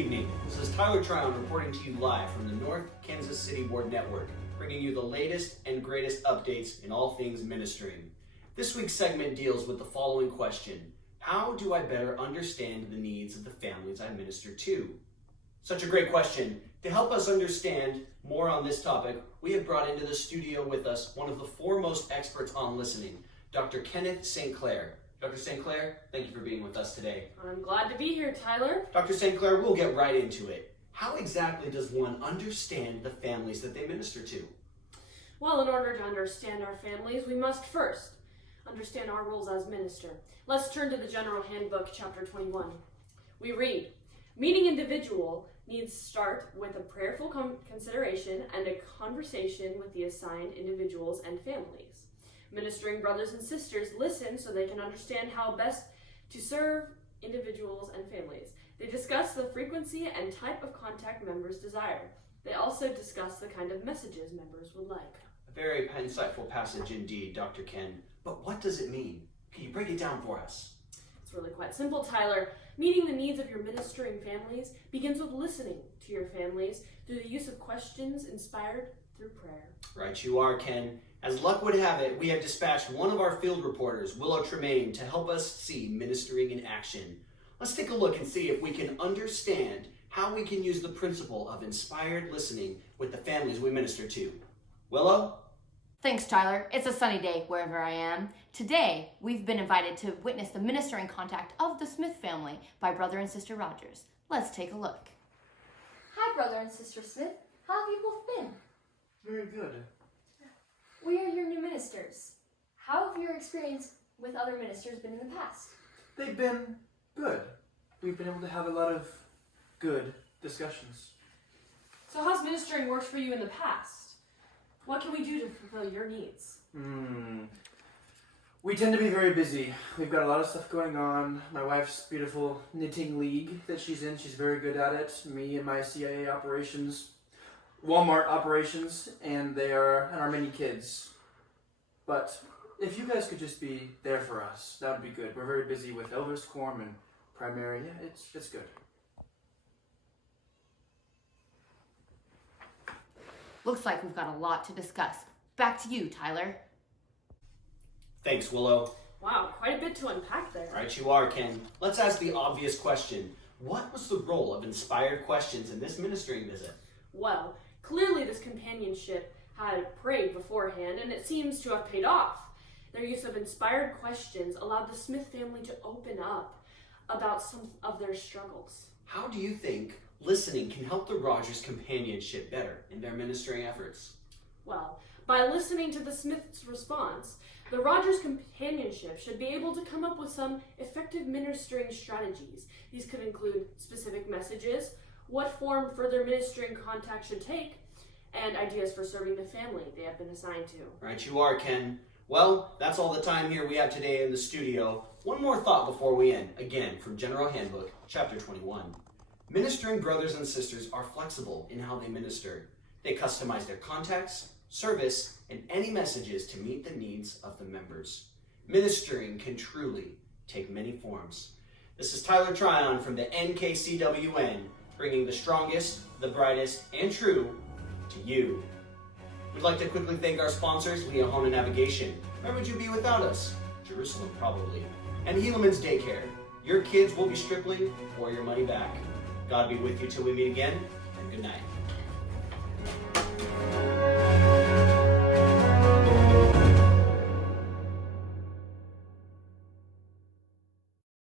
evening. This is Tyler Tryon reporting to you live from the North Kansas City Board Network, bringing you the latest and greatest updates in all things ministering. This week's segment deals with the following question: how do I better understand the needs of the families I minister to? Such a great question. To help us understand more on this topic, we have brought into the studio with us one of the foremost experts on listening, Dr. Kenneth St. Clair. Dr. St. Clair, thank you for being with us today. I'm glad to be here, Tyler. Dr. St. Clair, we'll get right into it. How exactly does one understand the families that they minister to? Well, in order to understand our families, we must first understand our roles as minister. Let's turn to the General Handbook, Chapter 21. We read, meeting individual needs start with a prayerful consideration and a conversation with the assigned individuals and families. Ministering brothers and sisters listen so they can understand how best to serve individuals and families. They discuss the frequency and type of contact members desire. They also discuss the kind of messages members would like. A very insightful passage indeed, Dr. Ken. But what does it mean? Can you break it down for us? It's really quite simple, Tyler. Meeting the needs of your ministering families begins with listening to your families through the use of questions inspired through prayer. Right you are, Ken. As luck would have it, we have dispatched one of our field reporters, Willow Tremaine, to help us see ministering in action. Let's take a look and see if we can understand how we can use the principle of inspired listening with the families we minister to. Willow? Thanks, Tyler. It's a sunny day wherever I am. Today, we've been invited to witness the ministering contact of the Smith family by Brother and Sister Rogers. Let's take a look. Hi, Brother and Sister Smith. How have you both been? Very good. We are your new ministers. How have your experience with other ministers been in the past? They've been good. We've been able to have a lot of good discussions. So how's ministering worked for you in the past? What can we do to fulfill your needs? We tend to be very busy. We've got a lot of stuff going on. My wife's beautiful knitting league that she's in, she's very good at it. Me and my CIA operations, Walmart operations, and our many kids. But if you guys could just be there for us, that would be good. We're very busy with Elders Quorum and primary. Yeah, it's good. Looks like we've got a lot to discuss. Back to you, Tyler. Thanks, Willow. Wow, quite a bit to unpack there. Right you are, Ken. Let's ask the obvious question. What was the role of inspired questions in this ministering visit? Well, clearly this companionship had prayed beforehand, and it seems to have paid off. Their use of inspired questions allowed the Smith family to open up about some of their struggles. How do you think listening can help the Rogers companionship better in their ministering efforts? Well, by listening to the Smiths' response, the Rogers companionship should be able to come up with some effective ministering strategies. These could include specific messages, what form further ministering contact should take, and ideas for serving the family they have been assigned to. Right you are, Ken. Well, that's all the time here we have today in the studio. One more thought before we end, again from General Handbook, Chapter 21. Ministering brothers and sisters are flexible in how they minister. They customize their contacts, service, and any messages to meet the needs of the members. Ministering can truly take many forms. This is Tyler Tryon from the NKCWN, bringing the strongest, the brightest, and true to you. We'd like to quickly thank our sponsors, Liahona Navigation. Where would you be without us? Jerusalem, probably. And Helaman's Daycare. Your kids will be stripling or your money back. God be with you till we meet again, and good night.